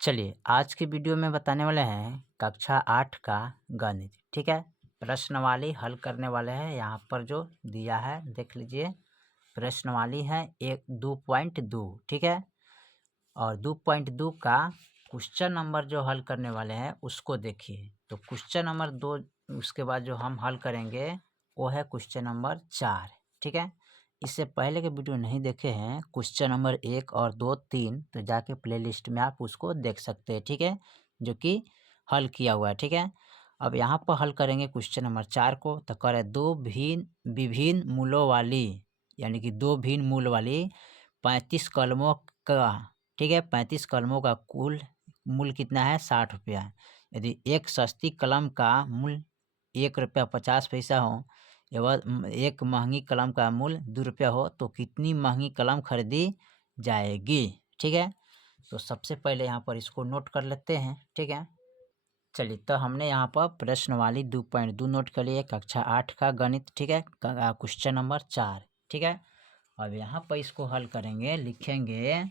चलिए आज की वीडियो में बताने वाले हैं कक्षा 8 का गणित। ठीक है, प्रश्नवाली हल करने वाले हैं। यहाँ पर जो दिया है देख लीजिए, प्रश्नवाली है 2.2। ठीक है, और 2.2 का क्वेश्चन नंबर जो हल करने वाले हैं उसको देखिए। तो क्वेश्चन नंबर 2 उसके बाद जो हम हल करेंगे वो है क्वेश्चन नंबर 4। ठीक है, इससे पहले के वीडियो नहीं देखे हैं क्वेश्चन नंबर 1 और 2 3, तो जाके प्लेलिस्ट में आप उसको देख सकते हैं। ठीक है, जो कि हल किया हुआ है। ठीक है, अब यहाँ पर हल करेंगे क्वेश्चन नंबर 4 को। तो करे दो विभिन्न मूलों वाली, यानी कि दो भिन्न मूल वाली 35 कलमों का, ठीक है, 35 कलमों का कुल मूल कितना है 60 रुपया। यदि एक सस्ती कलम का मूल 1 रुपया 50 पैसा हो एवं एक महंगी कलम का मूल्य 2 रुपया हो तो कितनी महंगी कलम खरीदी जाएगी। ठीक है, तो सबसे पहले यहाँ पर इसको नोट कर लेते हैं। ठीक है, चलिए तो हमने यहाँ पर प्रश्नवाली 2.2 नोट कर लिए, कक्षा 8 का गणित। ठीक है, क्वेश्चन नंबर 4। ठीक है, अब यहाँ पर इसको हल करेंगे, लिखेंगे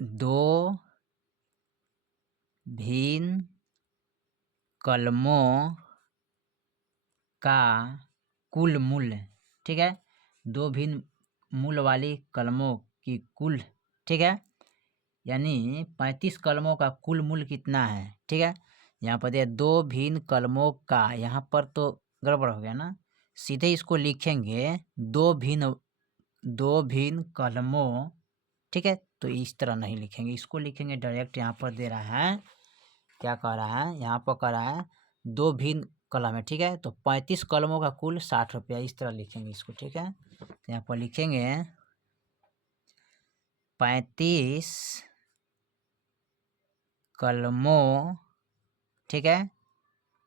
दो भिन्न कलमों का कुल मूल्य। ठीक है, दो भिन्न मूल वाली कलमों की कुल, ठीक है, यानी 35 कलमों का कुल मूल्य कितना है। ठीक है, यहाँ पर दिया दो भिन्न कलमों का, यहाँ पर तो गड़बड़ हो गया ना, सीधे इसको लिखेंगे दो भिन्न कलमों। ठीक है, तो इस तरह नहीं लिखेंगे, इसको लिखेंगे डायरेक्ट। यहाँ पर दे रहा है, क्या कह रहा है, यहाँ पर कह रहा है दो भिन्न कलम है। ठीक है, तो 35 कलमों का कुल 60 रुपया, इस तरह लिखेंगे इसको। ठीक है, तो यहाँ पर लिखेंगे 35 कलमों, ठीक है,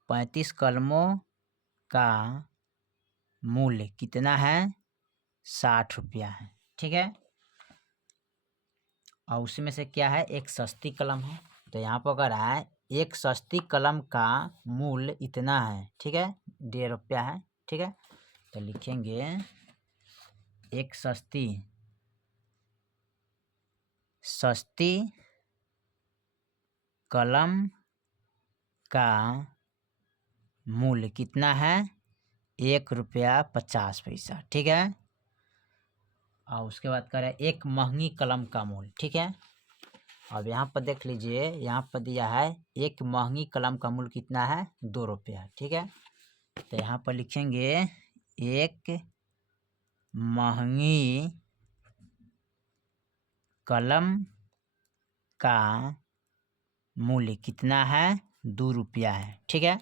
35 कलमों का मूल्य कितना है 60 रुपया है। ठीक है, और उसी में से क्या है, एक सस्ती कलम है। तो यहाँ पर कह रहा है एक सस्ती कलम का मूल्य इतना है। ठीक है, 1.5 रुपया है। ठीक है, तो लिखेंगे एक सस्ती कलम का मूल्य कितना है 1 रुपया 50 पैसा। ठीक है, और उसके बाद कह रहा है एक महंगी कलम का मूल्य। ठीक है, अब यहाँ पर देख लीजिए, यहाँ पर दिया है एक महंगी कलम का मूल्य कितना है 2 रुपया। ठीक है, तो यहाँ पर लिखेंगे एक महंगी कलम का मूल्य कितना है 2 रुपया है। ठीक है,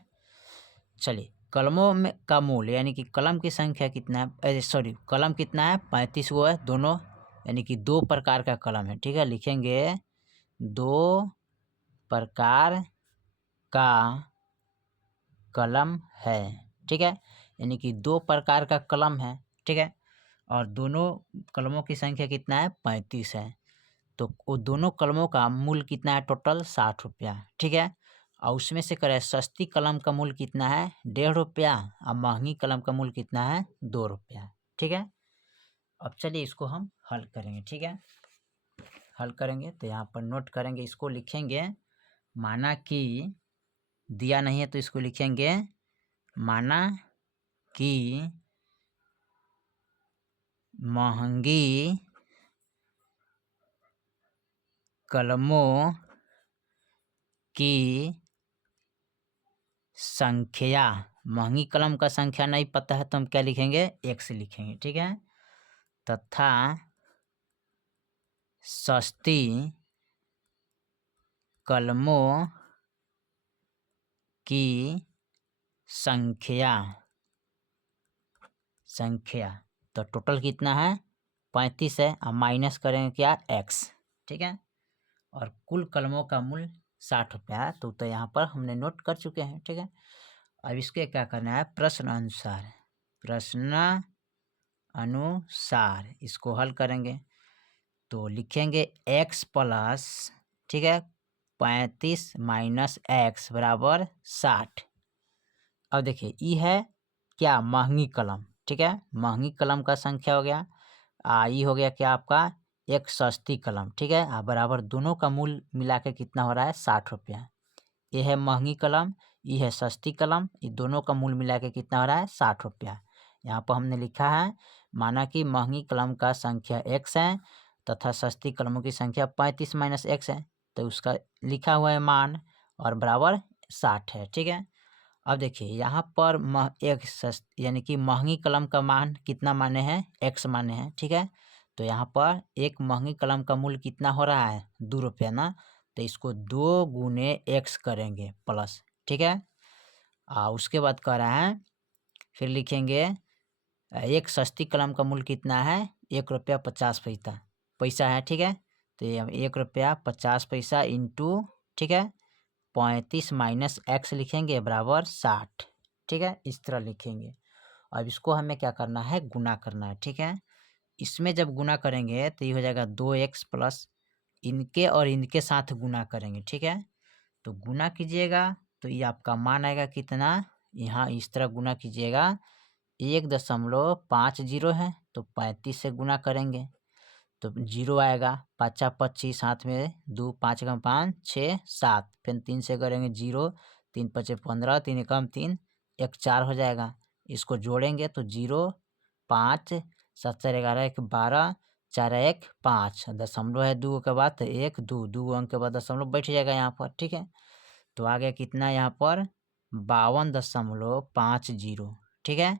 चलिए कलमों में का मूल्य यानी कि कलम की संख्या कितना है, सॉरी कलम कितना है 35 वो है दोनों, यानी कि 2 प्रकार का कलम है। ठीक है, लिखेंगे 2 प्रकार का कलम है। ठीक है, यानी कि 2 प्रकार का कलम है। ठीक है, और दोनों कलमों की संख्या कितना है 35 है। तो वो दोनों कलमों का मूल्य कितना है टोटल 60 रुपया। ठीक है, और उसमें से करें सस्ती कलम का मूल्य कितना है 1.5 रुपया और महंगी कलम का मूल्य कितना है 2 रुपया। ठीक है, अब चलिए इसको हम हल करेंगे। ठीक है, हल करेंगे तो यहाँ पर नोट करेंगे, इसको लिखेंगे माना कि, दिया नहीं है तो इसको लिखेंगे माना कि महंगी कलमों की संख्या, महंगी कलम का संख्या नहीं पता है तो हम क्या लिखेंगे 1 से लिखेंगे। ठीक है, तथा सस्ती कलमों की संख्या तो टोटल कितना है 35 है, अब माइनस करेंगे क्या x। ठीक है, और कुल कलमों का मूल्य 60 रुपया है, तो यहाँ पर हमने नोट कर चुके हैं। ठीक है, अब इसके क्या करना है प्रश्न अनुसार इसको हल करेंगे। तो लिखेंगे x प्लस, ठीक है, 35 माइनस x बराबर 60। अब देखिए ये है क्या महंगी कलम। ठीक है, महंगी कलम का संख्या हो गया ये हो गया क्या आपका एक सस्ती कलम, ठीक है, बराबर दोनों का मूल मिला के कितना हो रहा है 60 रुपया। ये है महंगी कलम, ये है सस्ती कलम, ये दोनों का मूल मिला के कितना हो रहा है 60 रुपया। यहाँ पर हमने लिखा है माना कि महंगी कलम का संख्या x है तथा सस्ती कलमों की संख्या 35 माइनस x है, तो उसका लिखा हुआ है मान और बराबर 60 है, ठीक है। अब देखिए यहाँ पर यानी कि महंगी कलम का मान कितना माने हैं x माने हैं, ठीक है। तो यहाँ पर एक महंगी कलम का मूल्य कितना हो रहा है 2 रुपया ना, तो इसको 2 गुने x करेंगे प्लस, ठीक है। उसके बाद कह रहा है फिर लिखेंगे एक सस्ती कलम का मूल्य कितना है 1 रुपया 50 पैसा है, ठीक है। तो ये हम 1 रुपया 50 पैसा इंटू, ठीक है, 35 माइनस x लिखेंगे बराबर 60, ठीक है, इस तरह लिखेंगे। अब इसको हमें क्या करना है गुना करना है, ठीक है। इसमें जब गुना करेंगे तो ये हो जाएगा 2x प्लस इनके और इनके साथ गुना करेंगे, ठीक है। तो गुना कीजिएगा तो ये आपका मान आएगा कितना, यहाँ इस तरह गुना कीजिएगा 1.50 है तो 35 से गुना करेंगे तो 0 आएगा, 5 25 हाथ में 2 5 कम 5 6 7, फिर 3 से करेंगे 0 3 5 15 3 कम 3 1 4 हो जाएगा। इसको जोड़ेंगे तो 0 5 7 4 11 1 12 4 1 5, दशमलव है 2 के बाद तो 1 2 2 अंक के बाद दशमलव बैठ जाएगा यहाँ पर, ठीक है। तो आ गया कितना यहाँ पर 52.50, ठीक है।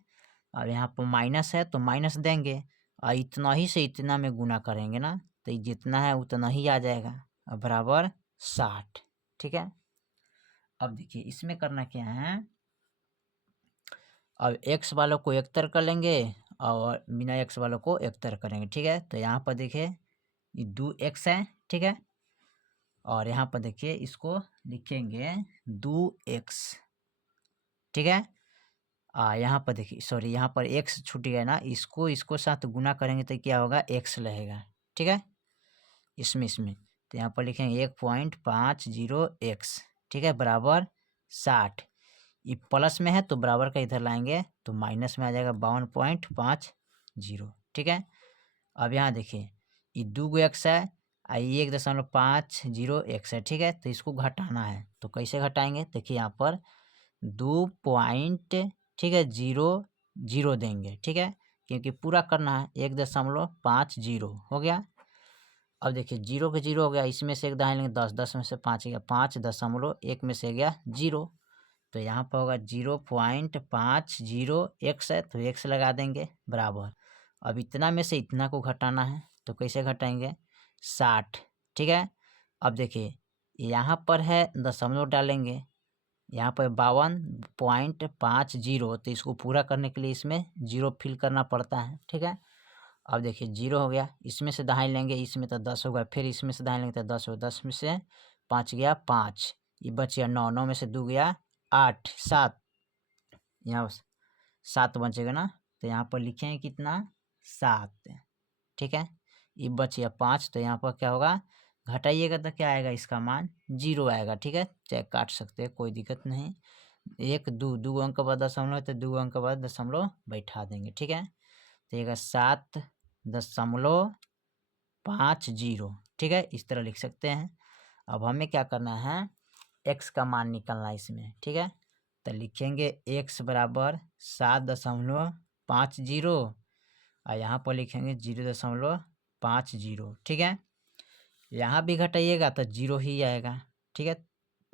अब यहाँ पर माइनस है तो माइनस देंगे और इतना ही से इतना में गुना करेंगे ना तो जितना है उतना ही आ जाएगा अब बराबर 60, ठीक है। अब देखिए इसमें करना क्या है, अब x वालों को एक तरह कर लेंगे और बिना x वालों को एक तरह करेंगे, ठीक है। तो यहाँ पर देखिए ये 2x है, ठीक है, और यहाँ पर देखिए इसको लिखेंगे 2x, ठीक है। यहाँ पर देखिए सॉरी यहाँ पर x छूट गया ना, इसको साथ गुना करेंगे तो क्या होगा x रहेगा, ठीक है, इसमें तो यहाँ पर लिखेंगे 1.50x, ठीक है, बराबर 60। ये प्लस में है तो बराबर का इधर लाएंगे तो माइनस में आ जाएगा 52.50, ठीक है। अब यहाँ देखिए ये 2 x है 1.50 x है, ठीक है। तो इसको घटाना है तो कैसे घटाएंगे, देखिए यहाँ पर 2 ठीक है 0 देंगे, ठीक है, क्योंकि पूरा करना है 1.50 हो गया। अब देखिए 0 के 0 हो गया, इसमें से एक दाएं लेंगे 10 10 में से 5 गया 5.1 में से गया 0, तो यहाँ पर होगा 0.50 है तो x लगा देंगे बराबर। अब इतना में से इतना को घटाना है तो कैसे घटाएंगे 60, ठीक है। अब देखिए यहाँ पर है दशमलव डालेंगे, यहाँ पर 52.50, तो इसको पूरा करने के लिए इसमें 0 फिल करना पड़ता है, ठीक है। अब देखिए 0 हो गया, इसमें से दाएं लेंगे इसमें तो 10 होगा, फिर इसमें से दाएं लेंगे तो 10 होगा, 10 में से 5 गया 5, ये बच गया 9, 9 में से 2 गया 8 7, यहाँ 7 बचेगा ना, तो यहाँ पर लिखेंगे कितना 7, ठीक है। ये बच गया 5, तो यहाँ पर क्या होगा घटाइएगा तो क्या आएगा इसका मान 0 आएगा, ठीक है, चाहे काट सकते हैं कोई दिक्कत नहीं। 1 2 2 अंक के बाद दशमलव तो 2 अंक के बाद दशमलव बैठा देंगे, ठीक है। तो ये 7.50, ठीक है, इस तरह लिख सकते हैं। अब हमें क्या करना है x का मान निकालना है इसमें, ठीक है। तो लिखेंगे x बराबर 7.50 और यहाँ पर लिखेंगे 0.50, ठीक है। यहाँ भी घटाइएगा तो 0 ही आएगा, ठीक है,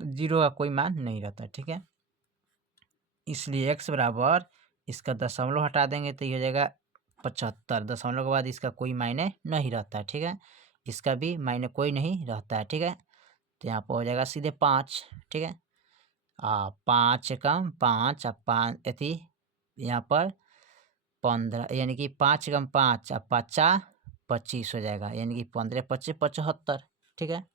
0 का कोई मान नहीं रहता, ठीक है। इसलिए x बराबर इसका दशमलव हटा देंगे तो ये हो जाएगा 75, दशमलव के बाद इसका कोई मायने नहीं रहता है, ठीक है, इसका भी मायने कोई नहीं रहता है, ठीक है। तो यहाँ पर हो जाएगा सीधे 5, ठीक है, 5 कम 5 अब 5 अथी यहाँ पर 15 यानी कि 5 कम 5 अब 5 25 हो जाएगा, यानी कि 15 25 75, ठीक है।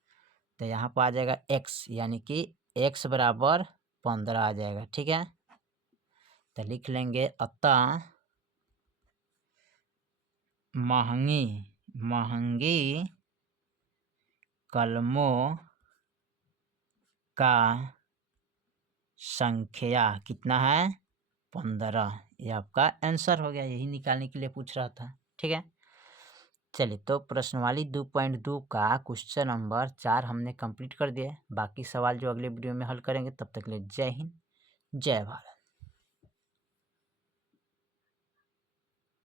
तो यहाँ पर आ जाएगा x, यानी कि x बराबर 15 आ जाएगा, ठीक है। तो लिख लेंगे अतः महंगी कलमों का संख्या कितना है 15, ये आपका आंसर हो गया, यही निकालने के लिए पूछ रहा था, ठीक है। चलिए तो प्रश्नवाली 2.2 का क्वेश्चन नंबर 4 हमने कंप्लीट कर दिया है। बाकी सवाल जो अगले वीडियो में हल करेंगे, तब तक के लिए जय हिंद, जय भारत।